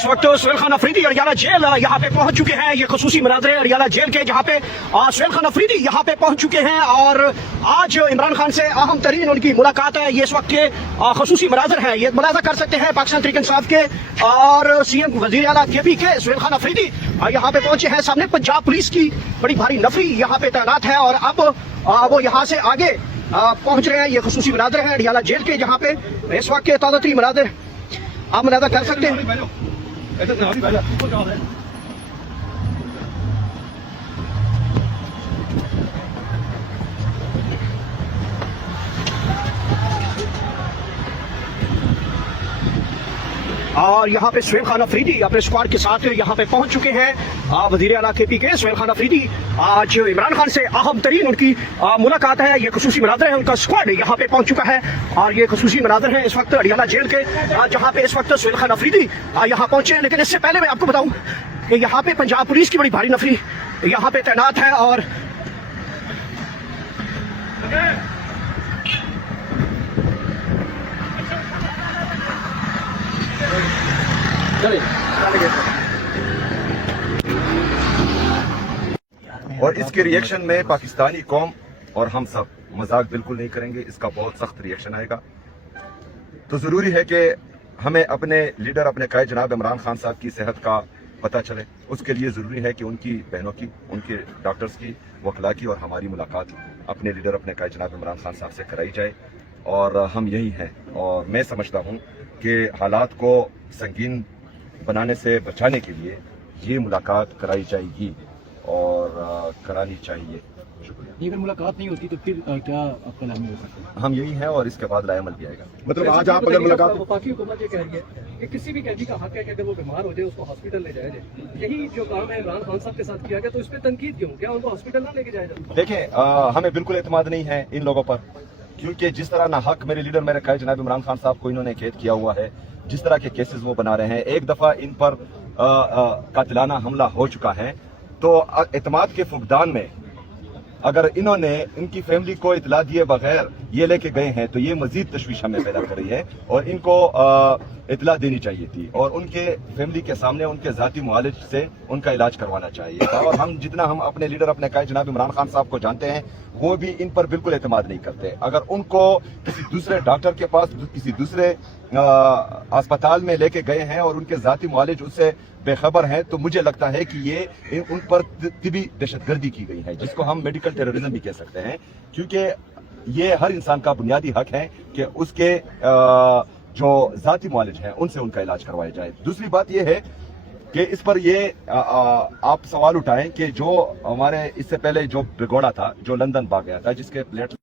इस वक्त सुहेल खान अफरीदी अडियाला जेल यहाँ पे पहुंच चुके हैं। ये खसूसी मनाज़िर अडियाला जेल के जहाँ पे सुहेल खान अफरीदी यहाँ पे पहुंच चुके हैं और आज इमरान खान से अहम तरीन उनकी मुलाकात है। ये इस वक्त के खसूसी मनाज़िर हैं, ये मुलाज़ा कर सकते हैं पाकिस्तान तहरीक इंसाफ के और सीएम वज़ीर आला केपी के सुहेल खान अफरीदी यहाँ पे पहुंचे हैं। सामने पंजाब पुलिस की बड़ी भारी नफरी यहाँ पे तैनात है और अब वो यहाँ से आगे पहुंच रहे हैं। ये खसूसी मनाज़िर हैं अडियाला जेल के, जहाँ पे इस वक्त के ताज़ा तरीन मनाज़िर आप मुलाज़ा कर सकते हैं। और यहाँ पे सुहेल खान अफरीदी अपने स्क्वाड के साथ यहाँ पे पहुंच चुके हैं। वज़ीर आला केपी के सुहेल खान अफरीदी आज इमरान खान से अहम तरीन उनकी मुलाकात है। ये खसूसी मनाज़िर है, उनका स्क्वाड यहाँ पे पहुंच चुका है और ये खसूसी मनाज़िर है इस वक्त अडियाला जेल के, जहाँ पे इस वक्त सुहेल खान अफरीदी यहाँ पहुंचे हैं। लेकिन इससे पहले मैं आपको बताऊं कि यहाँ पे पंजाब पुलिस की बड़ी भारी नफरी यहाँ पे तैनात है और और इसके रिएक्शन में पाकिस्तानी कौम और हम सब मजाक बिल्कुल नहीं करेंगे। इसका बहुत सख्त रिएक्शन आएगा। तो जरूरी है कि हमें अपने लीडर, अपने कायद जनाब इमरान खान साहब की सेहत का पता चले। उसके लिए जरूरी है कि उनकी बहनों की, उनके डॉक्टर्स की, वकला की और हमारी मुलाकात अपने लीडर, अपने कायद जनाब इमरान खान साहब से कराई जाए। और हम यही हैं और मैं समझता हूँ कि हालात को संगीन बनाने से बचाने के लिए ये मुलाकात कराई जाएगी और करानी चाहिए। शुक्रिया। अगर मुलाकात नहीं होती तो फिर क्या आपका नाम हो सकता है? हम यही हैं और इसके बाद लाएमल भी आएगा। मतलब आज आप अगर मुलाकात, वफाकी हुकूमत ये कह रही है कि किसी भी कैदी का हक है कि अगर वो बीमार हो जाए उसको हॉस्पिटल ले जाया जाए। यही जो काम है इमरान खान साहब के साथ किया गया, तो इस पर तनकीद क्यों? क्या उनको हॉस्पिटल ना लेके जाया जाए? देखें, हमें बिल्कुल एतमाद नहीं है इन लोगों पर, क्योंकि जिस तरह ना हक मेरे लीडर, मेरे कायद जनाब इमरान खान साहब को इन्होंने कैद किया हुआ है, जिस तरह के केसेस वो बना रहे हैं, एक दफा इन पर कातिलाना हमला हो चुका है। तो एतमाद के फुकदान में अगर इन्होंने इनकी फैमिली को इतला दिए बगैर ये लेके गए हैं तो ये मजीद तशवीश हमें पैदा कर रही है और इनको इतला देनी चाहिए थी और उनके फैमिली के सामने उनके जाती मुआलिज से उनका इलाज करवाना चाहिए था। और हम जितना हम अपने लीडर, अपने कायद जनाब इमरान खान साहब को जानते हैं, वो भी इन पर बिल्कुल एतमाद नहीं करते। अगर उनको किसी दूसरे डॉक्टर के पास, किसी दूसरे अस्पताल में लेके गए हैं और उनके जाती मुआलिज उससे बेखबर हैं, तो मुझे लगता है कि ये उन पर तिबी दहशतगर्दी की गई है, जिसको हम मेडिकल टेररिज्म भी कह सकते हैं, क्योंकि ये हर इंसान का बुनियादी हक है कि उसके जो जाती मुआलिज हैं उनसे उनका इलाज करवाया जाए। दूसरी बात यह है कि इस पर ये आप सवाल उठाएं कि जो हमारे इससे पहले जो भिगोड़ा था, जो लंदन भाग गया था, जिसके प्लेट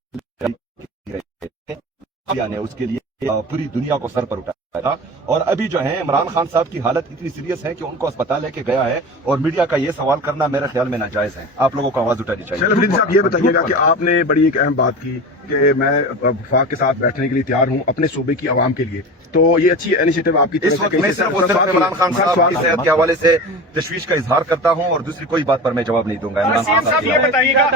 ने उसके लिए पूरी दुनिया को सर पर उठाया था, और अभी जो है इमरान खान साहब की हालत इतनी सीरियस है कि उनको अस्पताल लेके गया है और मीडिया का ये सवाल करना मेरे ख्याल में नाजायज है। आप लोगों को आवाज उठानी चाहिए। अफरीदी साहब ये बताइएगा कि आपने बड़ी एक अहम बात की कि मैं वफाक के साथ बैठने के लिए तैयार हूँ अपने सूबे की आवाम के लिए, तो ये अच्छी इनिशिएटिव आपकी इस वक्त मैं सिर्फ इमरान खान साहब की सेहत के हवाले से तशवीश का इजहार करता हूँ और दूसरी कोई बात पर मैं जवाब नहीं दूंगा। इमरान खान साहब ये बताइएगा,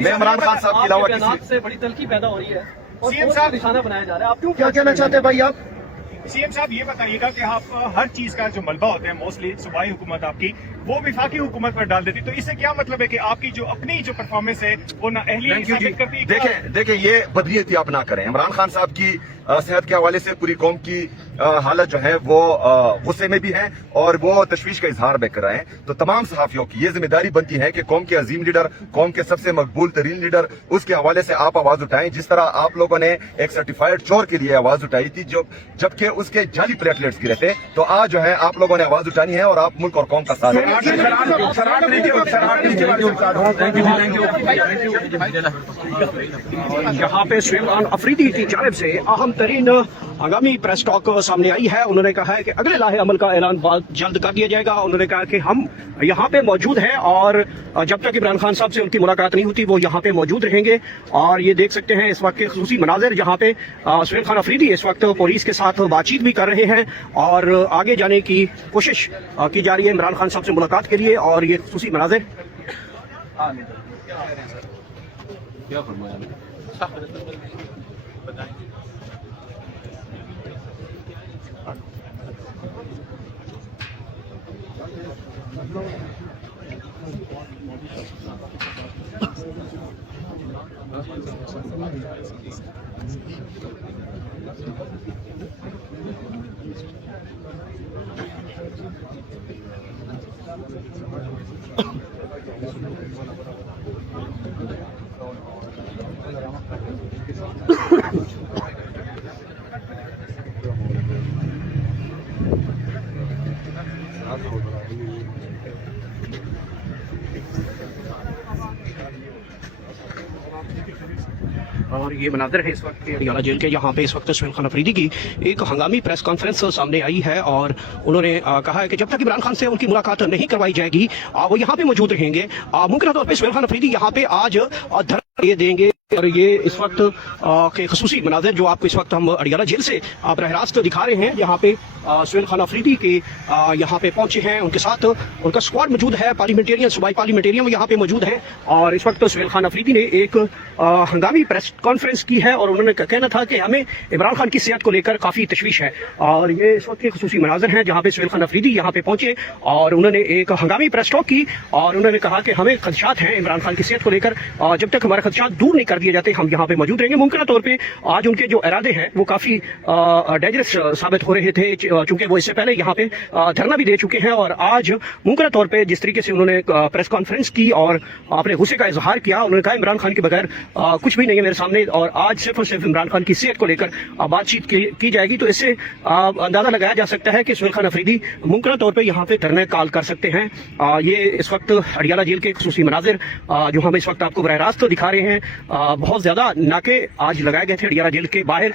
मैं इमरान खान साहब के अलावा किसी से बड़ी तलखी पैदा हो रही है और सीएम साहब निशाना बनाया जा रहा है। आप क्यों क्या कहना चाहते हैं भाई आप? सीएम साहब ये बताइएगा कि आप हर चीज का जो मलबा होता है मोस्टली सूबाई हुकूमत आपकी, वो विफाकी हुकूमत पर डाल देती, तो इससे क्या मतलब है कि आपकी जो अपनी जो परफॉर्मेंस है वो ना अहलियत साबित करती है? देखें ये बदनीयती आप ना करें। इमरान खान साहब की सेहत के हवाले से पूरी कौम की हालत जो है वो गुस्से में भी है और वो तशवीश का इजहार भी कर रहे हैं। तो तमाम सहाफियों की ये जिम्मेदारी बनती है कि कौम के अजीम लीडर, कौम के सबसे मकबूल तरीन लीडर, उसके हवाले से आप आवाज उठाएं। जिस तरह आप लोगों ने एक सर्टिफाइड चोर के लिए आवाज उठाई थी, जबकि उसके जाली प्लेटलेट्स गिरे थे, तो आज जो है आप लोगों ने आवाज उठानी है और आप मुल्क और कौम का साथ दें। यहाँ पे सुहेल खान अफरीदी की जानिब से अहम तरीन आगामी प्रेस टॉक सामने आई है। उन्होंने कहा है कि अगले लाहे अमल का ऐलान जल्द कर दिया जाएगा। उन्होंने कहा कि हम यहाँ पे मौजूद हैं और जब तक इमरान खान साहब से उनकी मुलाकात नहीं होती वो यहाँ पे मौजूद रहेंगे। और ये देख सकते हैं इस वक्त के खुसूसी मनाजिर, जहाँ पे सुहेल खान अफरीदी इस वक्त पुलिस के साथ बातचीत भी कर रहे हैं और आगे जाने की कोशिश की जा रही है इमरान खान साहब से मुलाकात के लिए। और ये खुसूसी मनाजिर क्या फरमाया और ये मनाज़र है इस वक्त के अडियाला जेल के, यहाँ पे इस वक्त सुहेल खान अफरीदी की एक हंगामी प्रेस कॉन्फ्रेंस सामने आई है और उन्होंने कहा है कि जब तक इमरान खान से उनकी मुलाकात नहीं करवाई जाएगी वो यहाँ पे मौजूद रहेंगे। मुमकिन तौर पर सुहेल खान अफरीदी यहाँ पे आज धरना ये देंगे और ये इस वक्त के खसूसी मनाज़र जो आपको इस वक्त हम अडियाला जेल से बरह रास्त दिखा रहे हैं, यहाँ पे सुहेल खान अफरीदी के यहाँ पे पहुंचे हैं, उनके साथ उनका स्क्वाड मौजूद है, पार्लियामेंटेरियन सूबाई पार्लियामेंटेरियन वो यहाँ पे मौजूद हैं। और इस वक्त सुहेल खान अफरीदी ने एक हंगामी प्रेस कॉन्फ्रेंस की है और उन्होंने कहना था कि हमें इमरान खान की सेहत को लेकर काफ़ी तशवीश है। और ये इस वक्त के खसूसी मनाज़र हैं जहाँ पे सुहेल खान अफरीदी यहाँ पे पहुंचे और उन्होंने एक हंगामी प्रेस टॉक की और उन्होंने कहा कि हमें खदशात हैं इमरान खान की सेहत को लेकर, जब तक हमारे खदशात दूर नहीं कर दिए जाते हम यहाँ पे मौजूद रहेंगे। मुमकिन तौर पे आज उनके जो इरादे हैं वो काफ़ी डेंजरस साबित हो रहे थे, चूंकि वो इससे पहले यहाँ पे धरना भी दे चुके हैं। और आज मुमकिन तौर पे जिस तरीके से उन्होंने प्रेस कॉन्फ्रेंस की और अपने गुस्से का इजहार किया, उन्होंने कहा इमरान खान के बगैर कुछ भी नहीं है मेरे सामने और आज सिर्फ और सिर्फ इमरान खान की सेहत को लेकर बातचीत की जाएगी। तो इससे अंदाजा लगाया जा सकता है कि सुहेल खान अफरीदी मुमकिन तौर पर यहाँ पे धरने कॉल कर सकते हैं। ये इस वक्त अडियाला जेल के खसूसी मनाज़िर जो हम इस वक्त आपको बरह रास्त दिखा रहे हैं, बहुत ज्यादा नाके आज लगाए गए थे अडियाला जेल के बाहर,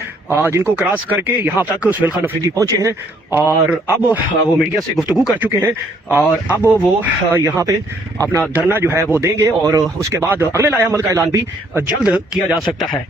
जिनको क्रॉस करके यहाँ तक सुहेल खान अफरीदी पहुंचे हैं और अब वो मीडिया से गुफ्तगू कर चुके हैं और अब वो यहाँ पे अपना धरना जो है वो देंगे और उसके बाद अगले लाए अमल का ऐलान भी जल्द किया जा सकता है।